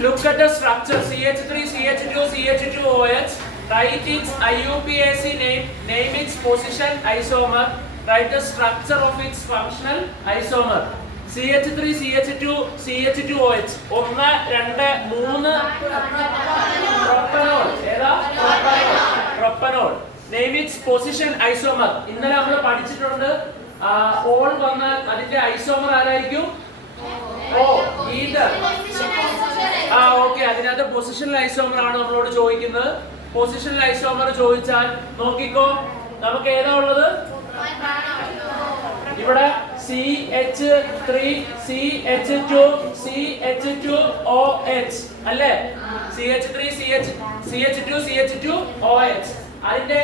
Look at the structure CH3, CH2, CH2OH. Write its IUPAC name, name its position isomer. Write the structure of its functional isomer. CH3, CH2, CH2OH. 1, 2, 3 propanol. ഏതാ? Propanol. Name its position isomer. ഇന്നലെ നമ്മൾ പഠിച്ചിട്ടുണ്ട്. All വന്നാൽ അതിന്റെ isomer ആരായിരിക്കും? ഓ, either. Okay, അതിനകത്ത് positional isomer ആണ് നമ്മളോട് ചോദിക്കുന്നത്. പൊസിഷണൽ ഐസോമർ ചോദിച്ചാൽ നോക്കിക്കോ, നമുക്ക് ഏതാ ഉള്ളത്? ഇവിടെ CH3, CH2, CH2OH അല്ലേ? CH3, CH2, CH2OH. അതിന്റെ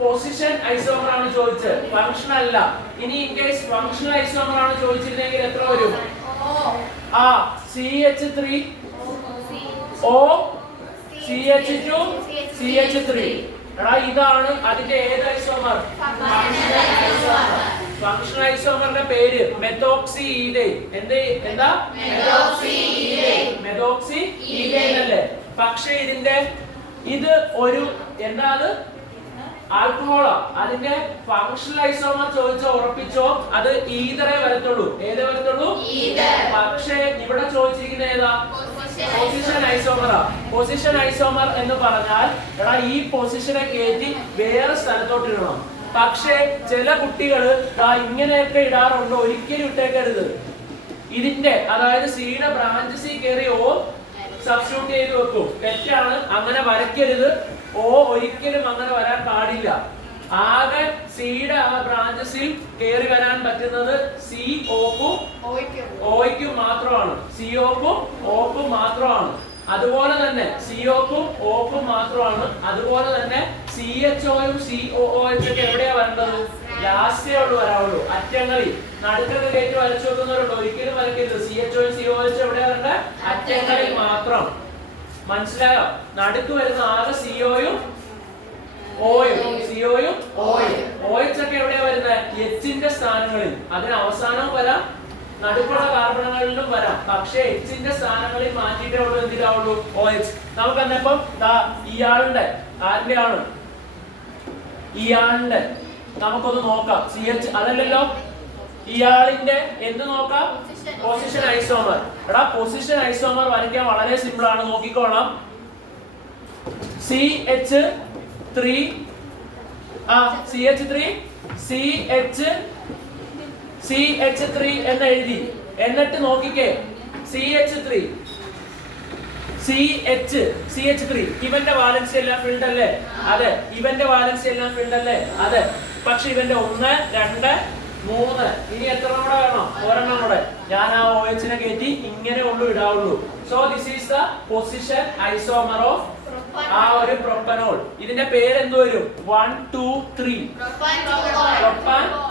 പൊസിഷൻ ഐസോമർ ആണ് ചോദിച്ചത്, ഫംഗ്ഷൻ അല്ല. ഇനി ഇൻ കേസ് ഫംഗ്ഷണൽ ഐസോമർ ആണ് ചോദിച്ചിരുന്നെങ്കിൽ എത്ര വരും? CH3 O CH2 CH3. എടാ, ഇതാണ് അതിന്റെ ഏത് ഐസോമർ? ഫംഗ്ഷണൽ ഐസോമറിന്റെ പേര് മെത്തോക്സിഈഥൈൻ. എന്താ? മെത്തോക്സിഈഥൈൻ അല്ലേ? പക്ഷേ ഇത് ഒരു എന്താണ്? ആൽക്കഹോളാ. അതിന്റെ ഫംഗ്ഷണൽ ഐസോമർ ചോദിച്ചോ ഉറപ്പിച്ചോ, അത് ഈതറേ വരത്തുള്ളൂ. ഏതേ വരത്തുള്ളൂ? പക്ഷേ ഇവിടെ ചോദിച്ചിരിക്കുന്ന ഏതാ? പൊസിഷൻ ഐസോമറാ. പൊസിഷൻ ഐസോമർ എന്ന് പറഞ്ഞാൽ എടാ, ഈ പൊസിഷനെ കയറ്റി വേറെ സ്ഥലത്തോട്ട് ഇടണം. പക്ഷേ ചില കുട്ടികൾ ഇങ്ങനെയൊക്കെ ഇടാറുണ്ട്. ഒരിക്കലും ഇട്ടേക്കരുത്. ഇതിന്റെ അതായത് സിയുടെ ബ്രാഞ്ച് സി കയറി ഓ സബ്സ്റ്റിറ്റ്യൂട്ട് ചെയ്ത് വെക്കും. തെറ്റാണ്, അങ്ങനെ വരയ്ക്കരുത്. ഓ ഒരിക്കലും അങ്ങനെ വരാൻ പാടില്ല. ആകെ സിയുടെ ആ ബ്രാഞ്ചസിൽ കയറി വരാൻ പറ്റുന്നത് സി ഓക്കും ഓയ്ക്കും മാത്രമാണ്. സിഒക്കും ഓക്കും മാത്രമാണ്. അതുപോലെ തന്നെ സിഒക്കും ഓക്കും മാത്രമാണ്. അതുപോലെ തന്നെ CHOയും COOH ഒക്കെ എവിടെയാ വരേണ്ടത്? ലാസ്റ്റേ ഉള്ളു വരാവുള്ളൂ. അറ്റങ്ങളിൽ നടുക്കൊക്കെ കയറ്റി വരച്ചു വെക്കുന്നവരുണ്ട്. ഒരിക്കലും വരയ്ക്കരുത്. CHOയും COH എവിടെയാ വരേണ്ടത്? അറ്റങ്ങളിൽ മാത്രം. മനസ്സിലായോ? നടുക്ക് വരുന്ന ആകെ സിഒയും ഓയും. OH ഒക്കെ എവിടെയാ വരുന്നത്? എച്ചിന്റെ സ്ഥാനങ്ങളിൽ. അതിന് അവസാനവും വരാം, നടുക്കുള്ള കാർബണുകളിലും വരാം. പക്ഷേ എച്ചിന്റെ സ്ഥാനങ്ങളിൽ മാറ്റിയിട്ടേ ഉള്ളൂ എന്തിനാവുള്ളൂ? OH. നമുക്ക് എന്നപ്പം ഇയാളുടെ ആരുടെ ആണ്? ഇയാളുടെ നമുക്കൊന്ന് നോക്കാം. CH അതല്ലല്ലോ, ഇയാളിന്റെ എന്ത് നോക്കാം? Position isomer. എടാ, പൊസിഷൻ ഐസോമർ വരയ്ക്കാൻ വളരെ സിമ്പിൾ ആണ്. നോക്കിക്കോളാം. CH3 CH3 എന്ന് എഴുതി. എന്നിട്ട് നോക്കിക്കേ, CH3 ഇവന്റെ വാലൻസി എല്ലാം ഫിൽഡ് അല്ലേ? അതെ. ഇവന്റെ വാലൻസി എല്ലാം ഫിൽഡ് അല്ലേ? അതെ. പക്ഷെ ഇവന്റെ 1, 2, 3 ഇനി എത്ര കൂടെ വേണം? ഒരെണ്ണം കൂടെ. ഞാൻ ആ OH നെ കയറ്റി ഇങ്ങനെ ഉള്ളു ഇടാവുള്ളൂ. So this is the position isomer of ആ ഒരു പ്രൊപ്പനോൾ. ഇതിന്റെ പേര് എന്ത് വരും? 1, 2, 3 propan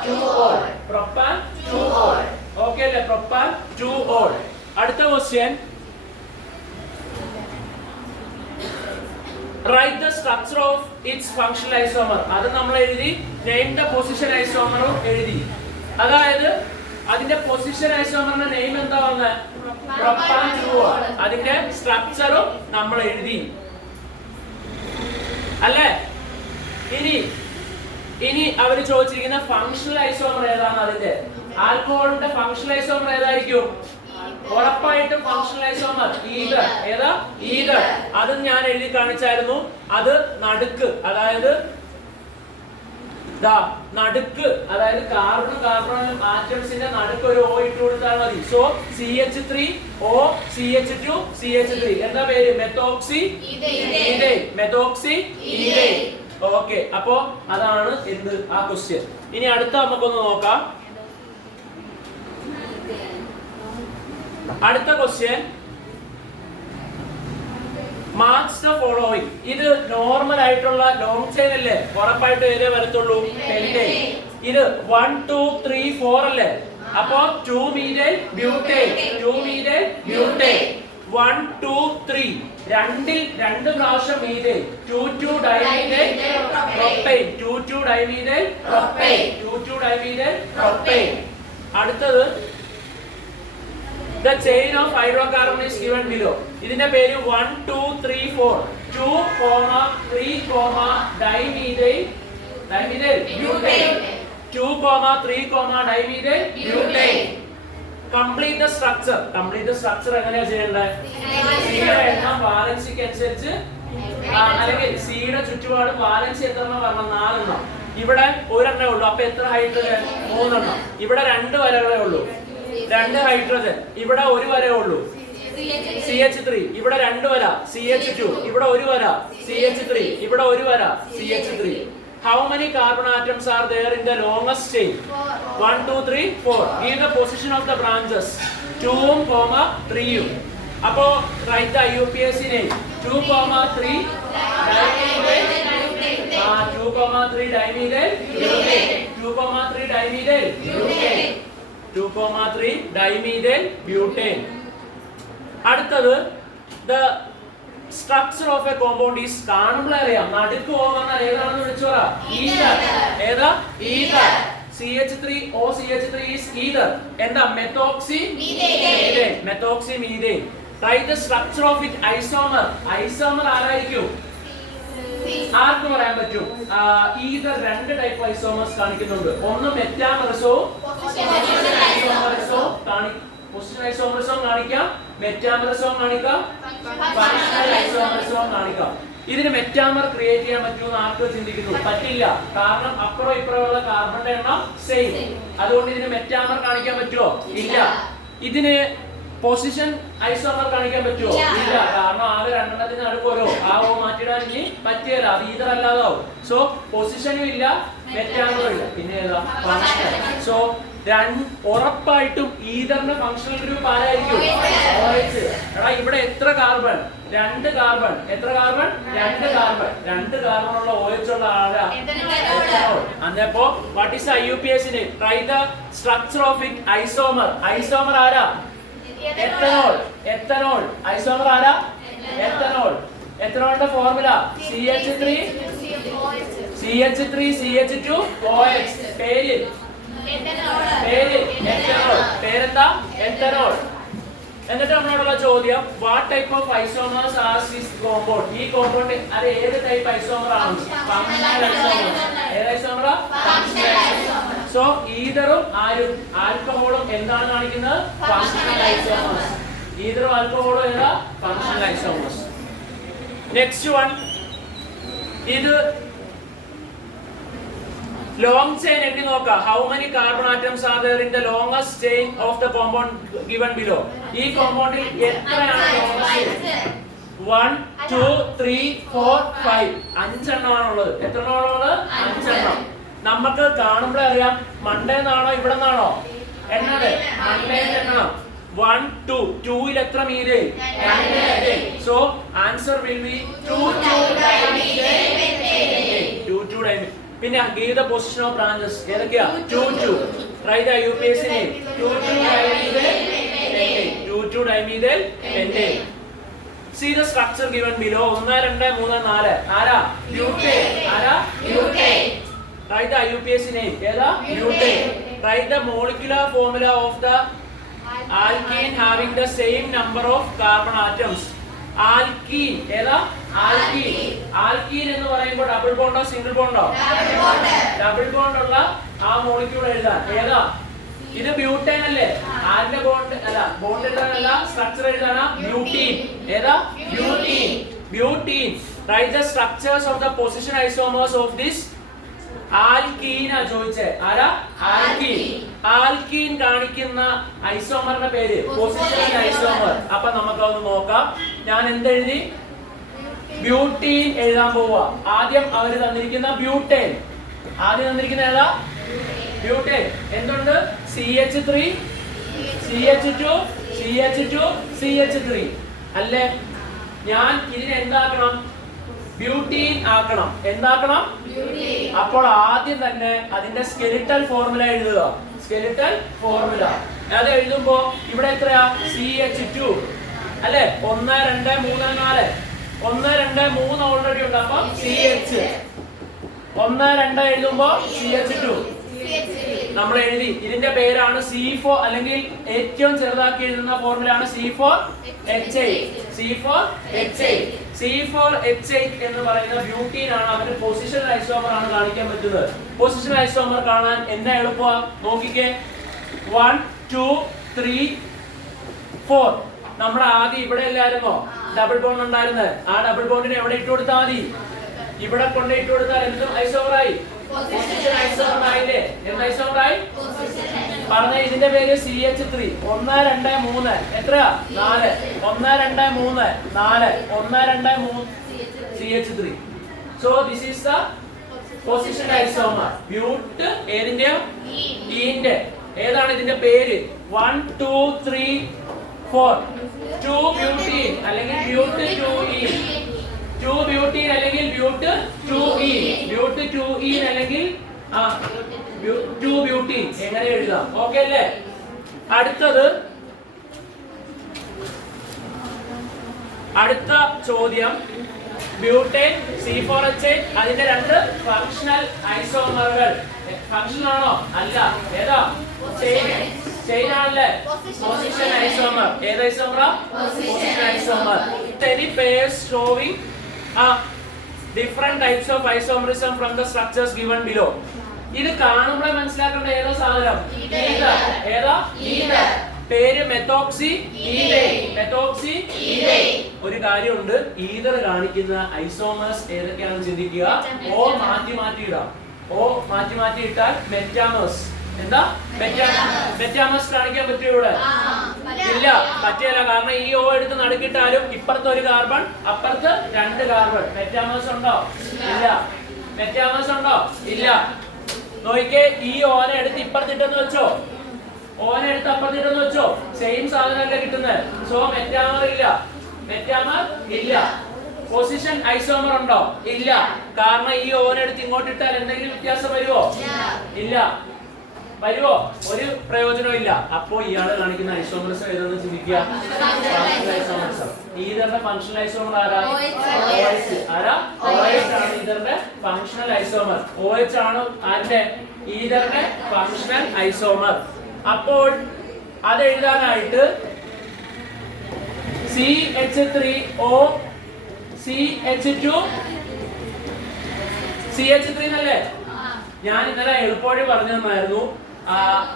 2-ol. Propan 2-ol. Okay അല്ലേ? Propan 2-ol. അടുത്ത question, write the structure of its functional isomer. അത് നമ്മൾ എഴുതി. name the position isomer എഴുതി. അതായത് അതിന്റെ പൊസിഷൻ ഐസോമറിന്റെ നെയിം എന്താ വന്നത്? Propane 2-ol. അതിന്റെ സ്ട്രക്ചറും നമ്മൾ എഴുതി അല്ലേ? ഇനി അവര് ചോദിച്ചിരിക്കുന്ന ഫംഗ്ഷണൽ ഐസോമർ ഏതാണ്? അതിന്റെ ആൽക്കഹോളിന്റെ ഫംഗ്ഷണൽ ഐസോമർ ഏതായിരിക്കും? ഉറപ്പായിട്ടും ഫംഗ്ഷണൽ ഐസോമർ ഈതർ. ഏതാ? ഈതർ. അത് ഞാൻ എഴുതി കാണിച്ചായിരുന്നു. അത് നടുക്ക്, അതായത് നടുക്ക്, അതായത് കാർബണും ആറ്റംസിന്റെ നടുക്ക് ഒരു O ഇട്ട് കൊടുത്താൽ മതി. So CH3 O CH2 CH3 എന്താ പേര്? മെത്തോക്സിഈഥൈൻ. ഓക്കെ, അപ്പോ അതാണ് എന്ത് ആ ക്വസ്റ്റ്യൻ. ഇനി അടുത്ത നമുക്കൊന്ന് നോക്കാം. അടുത്ത ക്വസ്റ്റ്യൻ, മാർക്സ് ദ ഫോളോയിങ്. ഇത് നോർമൽ ആയിട്ടുള്ള ലോങ് ചെയിൻ അല്ലേ? ഉറപ്പായിട്ട് ഏതേ വരത്തുള്ളൂ? പെന്റൈൻ. ഇത് 1, 2, 3, 4 അല്ലേ? അപ്പോ 2-methyl butane. 1, 2, 3 രണ്ടിൽ 2 പ്രാവശ്യം മീഥൈൽ. 2,2-dimethyl propane. അടുത്തത് The chain of hydrocarbon is given below. ഇതിന്റെ പേര് 1 2 3 4 2, 3, dimethyl butane. 2, 3, dimethyl butane. Complete the structure. എങ്ങനെയാ ചെയ്യേണ്ടത്? സിയുടെ എണ്ണം വാലൻസിക്ക് അനുസരിച്ച് അല്ലെങ്കിൽ സിയുടെ ചുറ്റുപാട് വാലൻസി എത്ര എണ്ണം വരണം? 4 എണ്ണം. ഇവിടെ ഒരെണ്ണേ ഉള്ളൂ, അപ്പൊ എത്ര ഹൈഡ്രജൻ? 3 എണ്ണം. ഇവിടെ 2 വരകളേ ഉള്ളൂ, 2 ഹൈഡ്രജൻ. ഇവിടെ 1 വരേ ഉള്ളൂ, CH3. ഇവിടെ 2 വര, CH2. ഇവിടെ 1 വര, CH3. ഇവിടെ 1 വര, CH3. How many carbon atoms are there in the longest chain? 1 2 3 4. Give the position of the branches. 2, 3. അപ്പോ write the IUPAC name. 2, 3 dimethyl. 2, 3 dimethyl butane. 2, 3 dimethyl butane. 2, 3 dimethyl butane. അടുത്തത് the structure of a compound is കാണുമ്പോൾ അറിയാം. നടുക്ക് പോകുന്ന ഏതാണെന്ന് വിളിച്ചു പറ. ether. ഏതാ? ether. CH3O CH3 is ether. എന്താ? methoxymethane. methoxymethane. Write the structure of it. isomer. isomer ആരായിരിക്കും? ആർക്ക് പറയാൻ പറ്റും? either 2 ടൈപ്പ് ഐസോമേഴ്സ് കാണിക്കുന്നുണ്ട്. ഒന്ന് മെറ്റാമറസവും പൊസിഷൻ ഐസോമറസും കാണിക്കാം, മെറ്റാമറസും കാണിക്കാം, ഫങ്ഷണൽ ഐസോമറസും കാണിക്കാം. ഇതിന് മെറ്റാമർ ക്രിയേറ്റ് ചെയ്യാൻ പറ്റുമെന്ന് ആർക്ക് ചിന്തിക്കുന്നു? പറ്റില്ല. കാരണം അപ്പുറം ഇപ്പുറമുള്ള കാർബണിന്റെ എണ്ണം സെയിം. അതുകൊണ്ട് ഇതിന് മെറ്റാമർ കാണിക്കാൻ പറ്റുമോ? ഇല്ല. ഇതിന് പൊസിഷൻ ഐസോമർ കാണിക്കാൻ പറ്റുമോ? ഇല്ല. കാരണം ആകെ 2 എണ്ണത്തിന് നടുക്കോലോ മാറ്റിയിടാൻ ഇനി പറ്റിയല്ല, അത് ഈതർ അല്ലാതാവും. സോ പൊസിഷനും ഇല്ല, മെറ്റാമറും ഇല്ല. പിന്നെ ഏതാ? ഫങ്ഷണൽ. സോ ഉറപ്പായിട്ടും ഈതറിന്റെ ഫങ്ഷണൽ ഗ്രൂപ്പ് ആരായിരിക്കും? OH. എടാ ഇവിടെ എത്ര കാർബൺ? 2 കാർബൺ. എത്ര കാർബൺ? 2 കാർബൺ. 2 കാർബൺ ഉള്ള OH ഉള്ള ആരാ? അന്നപ്പോ what is IUPAC name? Try the structure of it. isomer. isomer ആരാ? ethanol. ethanol. isomer ആരാ? ethanol. ethanolന്റെ ഫോർമുല CH3 CH2 OH. പേര് പേരെന്താ? ethanol. എന്നിട്ട് നമ്മളോടുള്ള ചോദ്യം, what type of isomers are this compound? ഈ കോമ്പൗണ്ട് അത് ഏത് ടൈപ്പ് ഐസോമർ ആണ്? Functional isomer. ഏത് ഐസോമറാ? Functional isomer. സോ ഈതറും ആൽക്കഹോളും എന്താണ് കാണിക്കുന്നത്? Functional isomers. ഈതറും ആൽക്കഹോളും ഏതാ? Functional isomers. നെക്സ്റ്റ് വൺ, ഇത് ലോങ് ചെയിൻ എണ്ണി നോക്കാം. How many carbon atoms are there in the longest chain of the compound given below? ഈ കോമ്പൗണ്ടിൽ എത്രയാണ് ലോങ്സ്റ്റ് ചെയിൻ? 1 2 3 4 5. 5 എണ്ണമാണുള്ളത്. എത്ര എണ്ണമാണുള്ളത്? 5 എണ്ണം. നമുക്ക് കാണുമ്പോഴേ അറിയാം മണ്ടേന്നാണോ ഇവിടെ നിന്നാണോ എണ്ണത്? മണ്ടേന്ന് എണ്ണണം. 1 2. 2ൽ എത്ര methyl? 2. So answer will be 2 dimethyl. പിന്നെ give the position of branches. ഏതൊക്കെയാ? 2 2. Write the IUPAC name. 2 dimethyl pentane. See the structure given below. 1 2 3 4. ആരാ? butane. ആരാ? butane. Write the IUPAC name. ഏതാ? butane. Write the molecular formula of the alkene having the same number of carbon atoms. Alkene. ഏതാ? Alkene. Alkene എന്ന് പറയുമ്പോൾ double ബോണ്ടോ single ബോണ്ടോ? Double bond ഉള്ള ആ molecule എഴുതാൻ. ഏതാ? ഇത് ബ്യൂട്ടേൻ അല്ലേ? ആരുടെ ബോണ്ട് അല്ല, ബോണ്ട് എഴുതാനല്ല, സ്ട്രക്ചർ എഴുതാനാ. ബ്യൂട്ടീൻ. ഏതാ? Butene. Butene. Write the structures of the position isomers of this ആൽക്കീനാ ചോദിച്ചേ. ആരാ? ആൽക്കീൻ. ആൽക്കീൻ കാണിക്കുന്ന ഐസോമറിന്റെ പേര് പൊസിഷൻ ഐസോമർ. അപ്പൊ നമുക്ക് അതൊന്ന് നോക്കാം. ഞാൻ എന്തെഴുതി? ബ്യൂട്ടീൻ എഴുതാൻ പോവാ. ആദ്യം അവര് തന്നിരിക്കുന്ന ബ്യൂട്ടേൻ. ആദ്യം തന്നിരിക്കുന്ന ഏതാ? ബ്യൂട്ടേൻ. എന്തുണ്ട്? CH3 CH2 CH2 CH3 അല്ലേ? ഞാൻ ഇതിനെ എന്താക്കണം? ബ്യൂട്ടീൻ ആക്കണം. എന്താക്കണം? അപ്പോൾ ആദ്യം തന്നെ അതിന്റെ സ്കെലിറ്റൽ ഫോർമുല എഴുതുക. സ്കെലിറ്റൽ ഫോർമുല അത് എഴുതുമ്പോ ഇവിടെ എത്രയാ? CH2 അല്ലേ? 1 2 3 4. 1 2 3 ഓൾറെഡി ഉണ്ട്. അപ്പൊ CH. 1 2 എഴുതുമ്പോ CH2. നമ്മൾ എഴുതി. ഇതിന്റെ പേരാണ് C4 അല്ലെങ്കിൽ ഏറ്റവും ചെറുതാക്കി എഴുതുന്ന ഫോർമുലയാണ് C4H8. C4H8 എന്ന് പറയുന്ന ബ്യൂട്ടീൻ ആണ്. അതിന് പൊസിഷൻ ഐസോമർ ആണ് കാണിക്കാൻ പറ്റുന്നത്. പൊസിഷൻ ഐസോമർ കാണാൻ എന്നാ എളുപ്പമാണ് നോക്കിക്കേ. 1 2 3 4. നമ്മുടെ ആദ്യം ഇവിടെ അല്ലായിരുന്നോ ഡബിൾ ബോണ്ട് ഉണ്ടായിരുന്നത്? ആ ഡബിൾ ബോണ്ടിനെ എവിടെ ഇട്ട് കൊടുത്താൽ മതി? ഇവിടെ കൊണ്ട് ഇട്ട് കൊടുത്താൽ എന്തും ഐസോമറായി, പൊസിഷൻ ഐസോമറായില്ലേ? എന്ത് ഐസോമറായി പറഞ്ഞ? ഇതിന്റെ പേര് CH3. 1 2 3 എത്രയാ? 4. 1 2 3 4 1 2 3 CH3. So this is the position isomer. Bute ഏതിന്റെയോ? ഈന്റെ. ഏതാണ് ഇതിന്റെ പേര്? 1 2 3 4. 2 butene അല്ലെങ്കിൽ bute 2ene. 2 butene അല്ലെങ്കിൽ bute 2ene. Bute 2ene അല്ലെങ്കിൽ 2 butene എങ്ങനെ എഴുതാം? ഓക്കേ അല്ലേ? അടുത്ത ചോദ്യം ബ്യൂട്ടേൻ C4H8 അതിന്റെ രണ്ട് ഫങ്ഷണൽ ഐസോമറുകൾ. ഫങ്ഷൻ ആണോ? അല്ല. ഏതാ? ചെയിൻ ആണല്ലേ? Position isomer. ഏത് ഐസോമറാ? Position isomer. Any pairs showing different types of isomerism from the structures given below. ഇത് കാണുമ്പോഴേ മനസ്സിലാക്കേണ്ട ഏതാ സാധനം? ഈതർ. ഏതാ? ഈതർ. പേര് മെത്തോക്സി മെത്തോക്സി. ഒരു കാര്യമുണ്ട്, ഈതർ കാണിക്കുന്ന ഐസോമേഴ്സ് ഏതൊക്കെയാണെന്ന് ചിന്തിക്കുക. ഓ മാറ്റി മാറ്റി ഇടാം. ഓ മാറ്റി മാറ്റി ഇട്ടാൽ മെറ്റാമേഴ്സ്. എന്താ? മെറ്റാമേഴ്സ് കാണിക്കാൻ പറ്റുമോ ഇവിടെ? ഇല്ല, പറ്റില്ല. കാരണം ഈ ഓ എടുത്ത് നടുക്കിട്ടാലും ഇപ്പുറത്ത് ഒരു കാർബൺ അപ്പുറത്ത് 2 കാർബൺ. മെറ്റാമേഴ്സ് ഉണ്ടോ? ഇല്ല. മെറ്റാമേഴ്സ് ഉണ്ടോ? ഇല്ല. നോക്കിക്കേ, ഈ ഓനെ എടുത്ത് ഇപ്പുറത്തിട്ടെന്ന് വെച്ചോ, ഓനെ എടുത്ത് അപ്പുറത്തിട്ടെന്ന് വെച്ചോ, സെയിം സാധനമല്ലേ കിട്ടുന്നത്. സോ മെറ്റാമർ ഇല്ല. മെറ്റാമർ ഇല്ല. പൊസിഷൻ ഐസോമർ ഉണ്ടോ? ഇല്ല. കാരണം ഈ ഓനെ എടുത്ത് ഇങ്ങോട്ട് ഇട്ടാൽ എന്തെങ്കിലും വ്യത്യാസം വരുമോ? ഇല്ല. വരുമോ? ഒരു പ്രയോജനവും ഇല്ല. അപ്പോ ഇയാള് കാണിക്കുന്ന ഐസോമറിസം ഏതെന്ന് ചിന്തിക്കുക. ഈതറിന്റെ ഫങ്ഷണൽ ഐസോമർ ആരാ? ആരാ? OH ആണ് ഈതറിന്റെ ഫങ്ഷണൽ ഐസോമർ. OH ആണ് ആരുടെ? ഈതറിന്റെ ഫങ്ഷണൽ ഐസോമർ. അപ്പോൾ അത് എഴുതാനായിട്ട് CH3O CH3 എന്നല്ലേ ഞാൻ ഇന്നലെ എളുപ്പവഴി പറഞ്ഞു തന്നായിരുന്നു.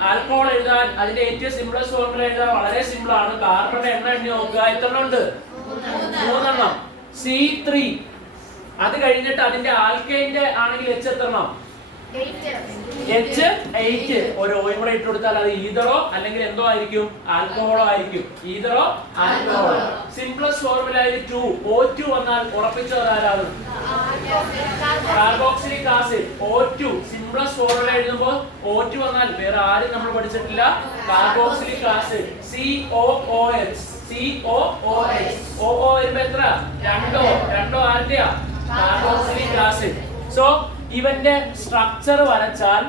ആൽക്കഹോൾ എഴുതാൻ അതിന്റെ ഏറ്റവും സിമ്പിളസ്റ്റ് ഫോർമുല എഴുതാൻ വളരെ സിമ്പിൾ ആണ്. കാർബണിന്റെ എണ്ണം എണ്ണി നോക്കുക. എത്ര ഉണ്ട്? 3 C3. അത് കഴിഞ്ഞിട്ട് അതിന്റെ ആൽക്കൈന്റെ ആണെങ്കിൽ H എത്ര? H8. ഒരു ഓയും കൂടെ ഇട്ട് കൊടുത്താൽ അത് ഈതറോ അല്ലെങ്കിൽ എന്തോ ആയിരിക്കും? ആൽക്കഹോളോ ആയിരിക്കും. ഈതറോ ആൽക്കഹോളോ. Simplest formula 2. O2 വന്നാൽ ഉറപ്പിച്ചത് ആരാണ്? Carboxylic acid. O2 simplest formula എഴുതുമ്പോൾ O2 വന്നാൽ വേറെ ആരും നമ്മൾ പഠിച്ചിട്ടില്ല. Carboxylic acid COOH. OO വരുമ്പോ എത്ര? 2 ആരുടെയാ? Carboxylic acid. സോ ഇവന്റെ സ്ട്രക്ചർ വരച്ചാൽ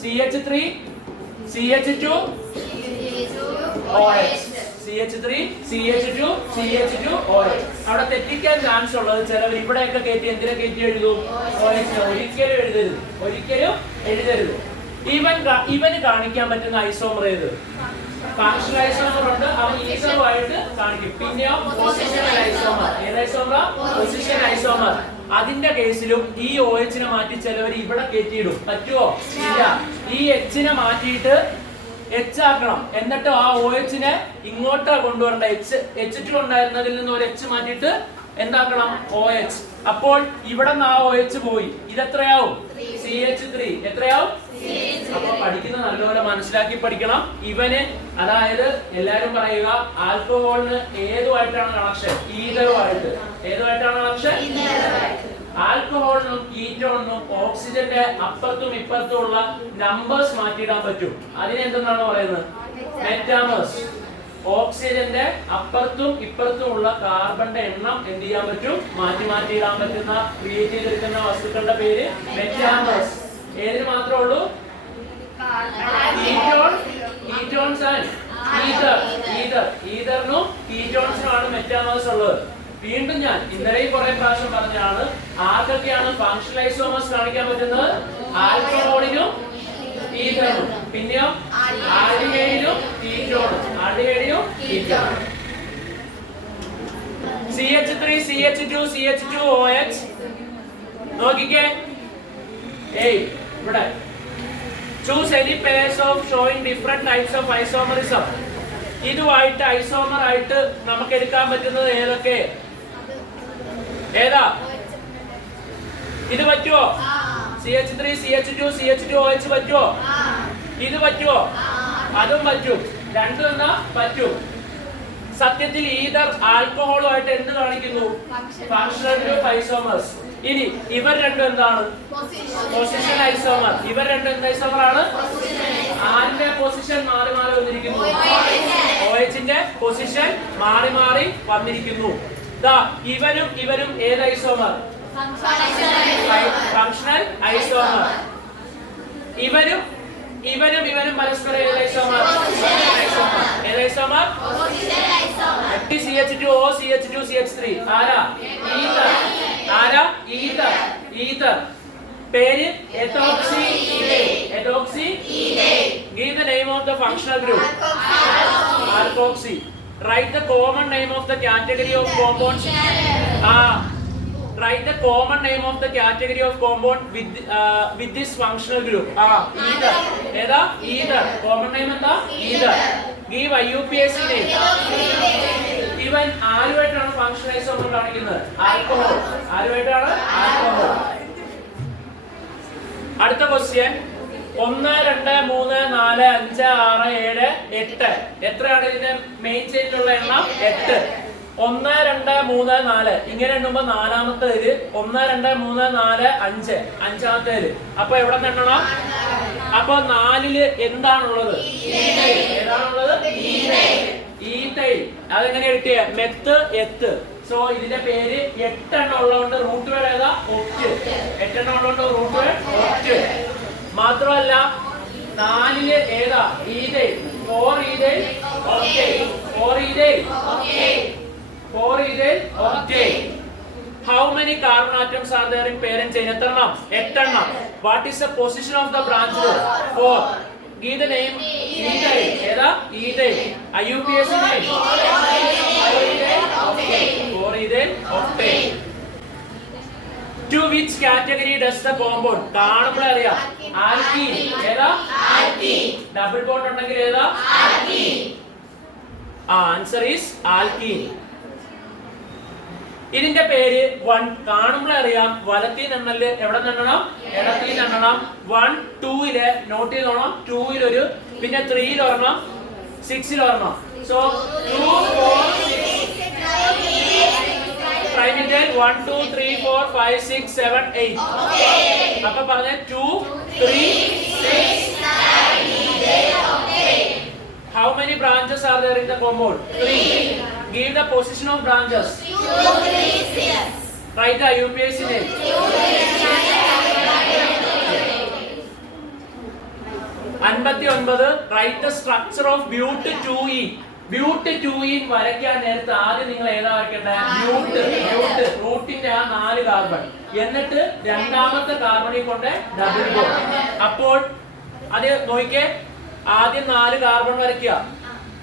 CH3 CH2 OH. CH3 CH2 CH2 OH. അവിടെ തെറ്റിക്കാൻ ചാൻസ് ഉള്ളത് ചിലവർ ഇവിടെയൊക്കെ കയറ്റി എന്തിനെ കയറ്റി എഴുതും? OH. ഒരിക്കലും എഴുതരുത്. ഇവന് കാണിക്കാൻ പറ്റുന്ന ഐസോമർ ഏത്? ഫങ്ഷണൽ ഐസോമർ ഉണ്ട്, അവൻ ഈസറുമായിട്ട് കാണിക്കും. പിന്നെയോ പൊസിഷണൽ ഐസോമർ. ഏത് ഐസോമർ? Position isomer. അതിന്റെ കേസിലും ഈ OH നെ മാറ്റി ചിലവർ ഇവിടെ കയറ്റിയിടും. പറ്റുമോ? ഇല്ല. ഈ H നെ മാറ്റിയിട്ട് H ആക്കണം. എന്നിട്ട് ആ OH നെ ഇങ്ങോട്ടാ കൊണ്ടുവരണ്ട. H2 ഉണ്ടായിരുന്നതിൽ നിന്ന് ഒരു H മാറ്റിയിട്ട് എന്താക്കണം? OH. അപ്പോൾ ഇവിടെ നിന്ന് ആ OH പോയി. ഇതെത്രയാവും? CH3. എത്രയാവും? അപ്പൊ പഠിക്കുന്ന നല്ലപോലെ മനസ്സിലാക്കി പഠിക്കണം. ഇവന് അതായത് എല്ലാരും പറയുക ആൽക്കഹോളിന് ഏതുമായിട്ടാണ് കണക്ഷൻ? ഈതറുമായിട്ട്. ഏതുമായിട്ടാണ് കണക്ഷൻ? ആൽക്കഹോളിനും കീറ്റോണിനും ഓക്സിജന്റെ അപ്പുറത്തും ഇപ്പുറത്തും ഉള്ള നമ്പേഴ്സ് മാറ്റിയിടാൻ പറ്റും. അതിനെന്തെന്നാണ് പറയുന്നത്? മെറ്റാമേഴ്സ്. ഓക്സിജന്റെ അപ്പുറത്തും ഇപ്പുറത്തും ഉള്ള കാർബണിന്റെ എണ്ണം എന്ത് ചെയ്യാൻ പറ്റും? മാറ്റിയിടാൻ പറ്റുന്ന ക്രിയേറ്റ് ചെയ്തെടുക്കുന്ന വസ്തുക്കളുടെ പേര് മെറ്റാമേഴ്സ്. ഏതിന് മാത്രമേ ഉള്ളൂ? കീറ്റോൺസ് ആൻഡ് ഈതറിനും കീറ്റോൺസിനുമാണ് മെറ്റാമേഴ്സ് ഉള്ളത്. വീണ്ടും ഞാൻ ഇന്നലെയും കുറെ പ്രാവശ്യം പറഞ്ഞാണ് ആർക്കൊക്കെയാണ് ഫങ്ഷണൽ ഐസോമേഴ്സ് കാണിക്കാൻ പറ്റുന്നത്? ആൽക്കഹോളിനും ഈഥറും. പിന്നെയോ ആൽഡിഹൈഡിലും കീറ്റോണും. ആൽഡിഹൈഡിലും കീറ്റോണും. CH3 CH2 CH2OH. നോക്കിക്കേ. ഇവിടെ choose any pairs of showing different types of isomerism. ഇതുമായിട്ട് ഐസോമർ ആയിട്ട് നമുക്ക് എടുക്കാൻ പറ്റുന്നത് ഏതൊക്കെ? ഏതാ? ഇത് പറ്റുമോ? CH3 CH2 CH2OH പറ്റുമോ? ഇത് പറ്റുമോ? അതും പറ്റും. രണ്ടും എന്നാ പറ്റും. സത്യത്തിൽ ഈതർ ആൽക്കഹോളുമായിട്ട് എന്ത് കാണിക്കുന്നു? Functional group isomers. ഇനി ഇവർ രണ്ടും എന്താണ്? Position isomer. ഇവർ രണ്ടും എന്ത് ഐസോമർ ആണ്? ആരിന്റെ പൊസിഷൻ മാറി മാറി വന്നിരിക്കുന്നു? OHന്റെ പൊസിഷൻ മാറി മാറി വന്നിരിക്കുന്നു. ദാ ഇവനും ഇവനും ഏത് ഐസോമർ? Functional isomer. ഇവനും ഇവനും ഇവനും പരസ്പരം ഏത് ഐസോമർ? ഏത് ഐസോമർ? CH2O CH2 CH3. ആരാ? ഈതർ. ആരാ? ഈതർ. ഈതർ. പേര് ethoxy ethyl. Ethoxy ethyl. Give the name of the functional group. Alkoxy. Write the common name of the category of compounds. Write the common name of the category of compound with this functional group. Ether. ഏതാ? Ether. Common name എന്താ? Ether. Give IUPAC name. ഇവൻ ആരുമായിട്ടാണ് function isomer കാണിക്കുന്നത്? Alcohol. ആരുമായിട്ടാണ്? Alcohol. അടുത്ത question 1 2 3 4 5 6 7 8. എത്രയാണ് ഇതിന്റെ main ചെയിനിലുള്ള എണ്ണം? 8. 1 2 3 4 ഇങ്ങനെ എണ്ണുമ്പോൾ നാലാമത്തേത് 1 2 3 4 5 അഞ്ചാമത്തേത്. അപ്പൊ എവിടെ നിന്നെണ്ണണം? അപ്പൊ 4-ല് എന്താണുള്ളത്? ഏതാണുള്ളത്? ഈഥൈൽ. അതെങ്ങനെ കിട്ടിയ? മെത്ത് എത്ത്. സോ ഇതിന്റെ പേര് 8 എണ്ണം ഉള്ളതുകൊണ്ട് റൂട്ട് വേർഡ് ഏതാ? ഒക്ട്. 8 എണ്ണം ഉള്ളതുകൊണ്ട് റൂട്ട് വേർഡ് ഒക്ട്. മാത്രമല്ല 4-ല് ഏതാ? Ethyl. 4 ethyl octyl. 4 ethyl octane. How many carbon atoms are there in parent chain? എത്രണ്ണം? 8 എണ്ണം. What is the position of the branch? 4. Give the name. Ethyl. ഏതാ? Ethyl. IUPAC name. 4-ethyl octane. To which category does the compound? കാണുമ്പോൾ അറിയാം. Alkene. ഏതാ? Alkene. Double bond ഉണ്ടെങ്കിൽ ഏതാ? Alkene. Answer is alkene. ഇതിന്റെ പേര് 1. കാണുമ്പോൾ അറിയാം. വലത്തിൽ നിന്നല് എവിടെ നിന്നെണ്ണം? ഇടത്തിൽ നിന്നെണ്ണം. 1 2-ല് നോട്ട് ചെയ്തോണം. 2-ൽ ഒരു, പിന്നെ 3-ൽ ഒരെണ്ണം, 6-ൽ ഒരെണ്ണം. സോ 2 4 6 പ്രൈമിറ്റൽ 1 2 3 4 5 6 7 8. അപ്പൊ പറഞ്ഞ 2 3 6 9. How many branches are there in the compound? 3. Give the position of branches. 2 3 6. Write the IUPAC name. 59. Write the structure of bute 2E. Bute 2E വരയ്ക്കാൻ നേരത്തെ ആദ്യം നിങ്ങൾ ഏതാ വരയ്ക്കേണ്ടത്? ബ്യൂട്ട്. റൂട്ടിന്റെ ആ 4 കാർബൺ. എന്നിട്ട് രണ്ടാമത്തെ കാർബണിൽ കൊണ്ട് ഡബിൾ ബോണ്ട്. അപ്പോൾ അത് നോക്കിക്കേ. ആദ്യം 4 കാർബൺ വരയ്ക്കുക.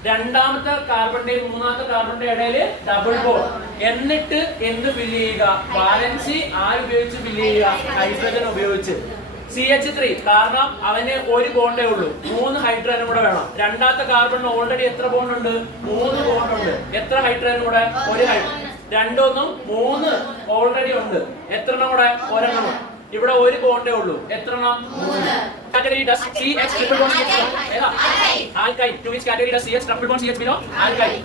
രണ്ടാമത്തെ കാർബണിന്റെയും മൂന്നാമത്തെ കാർബണിന്റെ ഇടയിൽ ഡബിൾ ബോണ്ട്. എന്നിട്ട് എന്ത് ഫില്ല് ചെയ്യുക? വാലൻസി ആരുപയോഗിച്ച് ഫില്ല് ചെയ്യുക? ഹൈഡ്രജൻ ഉപയോഗിച്ച്. CH3 കാരണം അവന് ഒരു ബോണ്ടേ ഉള്ളൂ. 3 ഹൈഡ്രജനും കൂടെ വേണം. രണ്ടാമത്തെ കാർബണിന് ഓൾറെഡി എത്ര ബോണ്ട് ഉണ്ട്? 3 ബോണ്ട് ഉണ്ട്. എത്ര ഹൈഡ്രജൻ കൂടെ? 1 ഹൈഡ്രജൻ. 2 1 3 ഓൾറെഡി ഉണ്ട്. എത്ര എണ്ണം കൂടെ? 1 എണ്ണം. ഇവിടെ ഒരു ബോണ്ടേ ഉള്ളൂ. എത്ര എണ്ണം? 3. Category does CH triple bond CH belong? Alkyne. To which category does CH triple bond CH belong? Alkyne.